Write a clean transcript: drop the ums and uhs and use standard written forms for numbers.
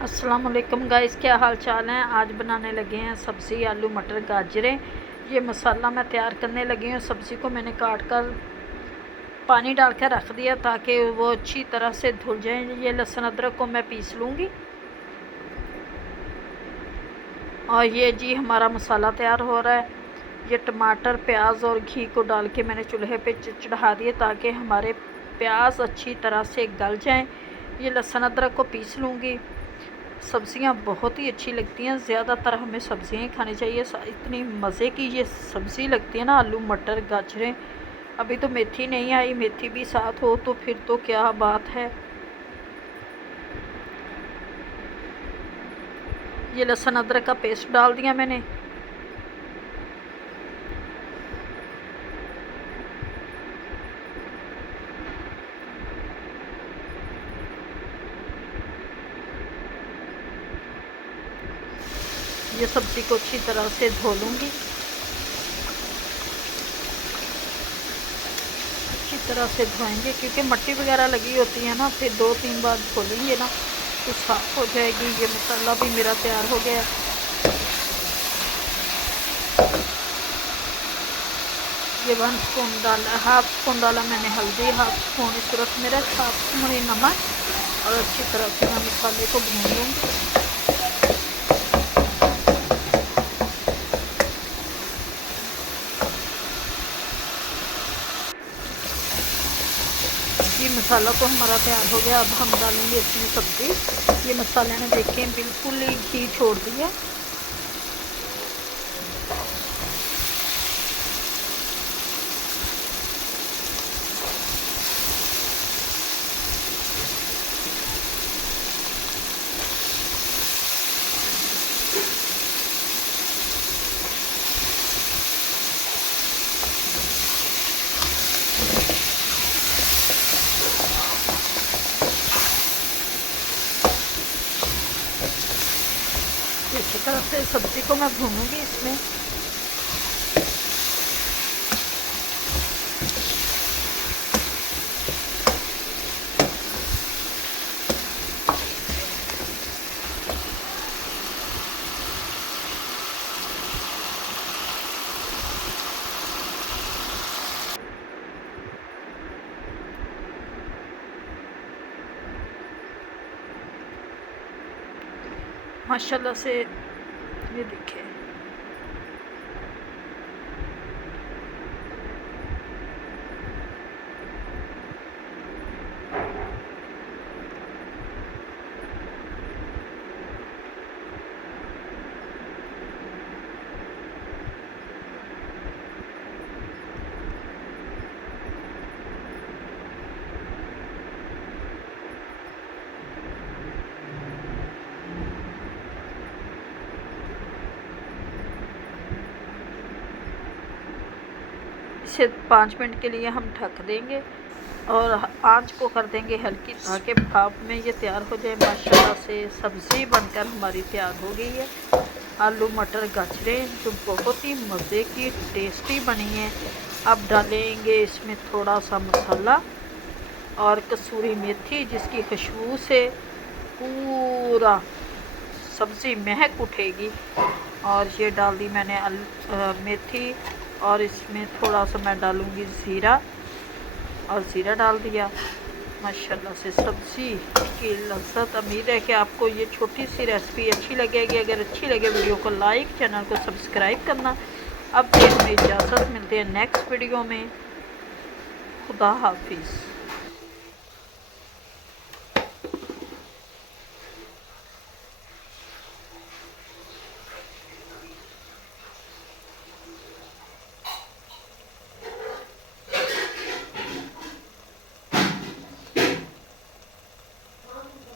अस्सलाम वालेकुम गाइस, क्या हाल चाल है। आज बनाने लगे हैं सब्ज़ी आलू मटर गाजरें। ये मसाला मैं तैयार करने लगी हूँ। सब्ज़ी को मैंने काट कर पानी डाल कर रख दिया ताकि वो अच्छी तरह से धुल जाए। ये लहसुन अदरक को मैं पीस लूँगी। और ये जी हमारा मसाला तैयार हो रहा है। ये टमाटर प्याज और घी को डाल के मैंने चूल्हे पे चढ़ा दिए ताकि हमारे प्याज अच्छी तरह से गल जाएं। ये लहसुन अदरक को पीस लूँगी। सब्ज़ियाँ बहुत ही अच्छी लगती हैं। ज़्यादातर हमें सब्ज़ियाँ ही खानी चाहिए। इतनी मज़े की ये सब्ज़ी लगती है ना, आलू मटर गाजरें। अभी तो मेथी नहीं आई, मेथी भी साथ हो तो फिर तो क्या बात है। ये लहसुन अदरक का पेस्ट डाल दिया मैंने। ये सब्ज़ी को अच्छी तरह से धो लूँगी। अच्छी तरह से धोएंगे क्योंकि मिट्टी वगैरह लगी होती है ना, फिर 2-3 बार धोलेंगे ना तो साफ़ हो जाएगी। ये मसाला भी मेरा तैयार हो गया। ये 1 स्पून डाला, हाफ स्पून डाला मैंने हल्दी, हाफ स्पून इस सूरत मेरा, हाफ स्पून नमक। और अच्छी तरह से मैं मसाले को भून लूँगी। ये मसाला तो हमारा तैयार हो गया। अब हम डालेंगे इसमें सब्ज़ी। ये मसाले ने देखें बिल्कुल ही घी छोड़ दिया। अच्छी तरह से सब्ज़ी को मैं भूनूंगी इसमें। माशाल्लाह से ये देखिए। इसे 5 मिनट के लिए हम ढक देंगे और आंच को कर देंगे हल्की ताकि भाप में ये तैयार हो जाए। माशाल्लाह से सब्ज़ी बनकर हमारी तैयार हो गई है। आलू मटर गाजरें जो बहुत ही मज़े की टेस्टी बनी है। अब डालेंगे इसमें थोड़ा सा मसाला और कसूरी मेथी जिसकी खुशबू से पूरा सब्ज़ी महक उठेगी। और ये डाल दी मैंने मेथी और इसमें थोड़ा सा मैं डालूँगी ज़ीरा और ज़ीरा डाल दिया। माशाल्लाह से सब्ज़ी की लज़्ज़त। उम्मीद है कि आपको ये छोटी सी रेसिपी अच्छी लगेगी। अगर अच्छी लगे वीडियो को लाइक, चैनल को सब्सक्राइब करना। अब हमें इजाज़त, मिलते हैं नेक्स्ट वीडियो में। खुदा हाफिज़।